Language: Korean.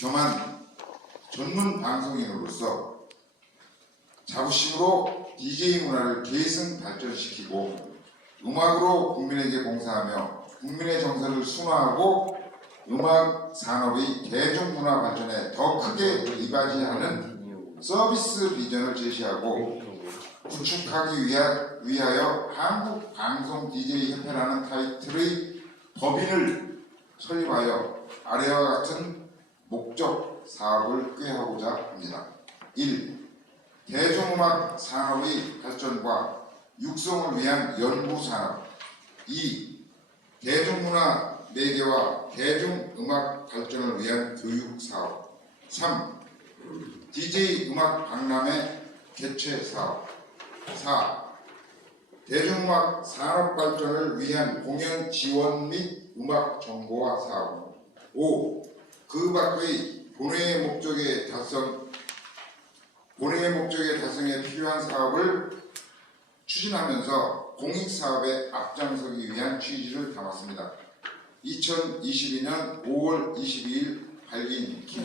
겸한 전문 방송인으로서 자부심으로 DJ 문화를 계승 발전시키고 음악으로 국민에게 봉사하며 국민의 정서를 순화하고 음악 산업의 대중 문화 발전에 더 크게 이바지하는 서비스 비전을 제시하고 구축하기 위하, 위하여 한국 방송 DJ 협회라는 타이틀의 법인을 설립하여 아래와 같은 목적 사업을 꾀하고자 합니다. 1. 대중음악 산업의 발전과 육성을 위한 연구 산업 2. 대중문화 매개와 대중음악 발전을 위한 교육 사업 3. DJ 음악 박람회 개최 사업 4. 대중음악 산업 발전을 위한 공연 지원 및 음악 정보화 사업 5. 그 밖의 본회의 목적의 달성 본회의 목적의 달성에 필요한 사업을 추진하면서 공익 사업에 앞장서기 위한 취지를 담았습니다. 2022년 5월 22일 발기인 김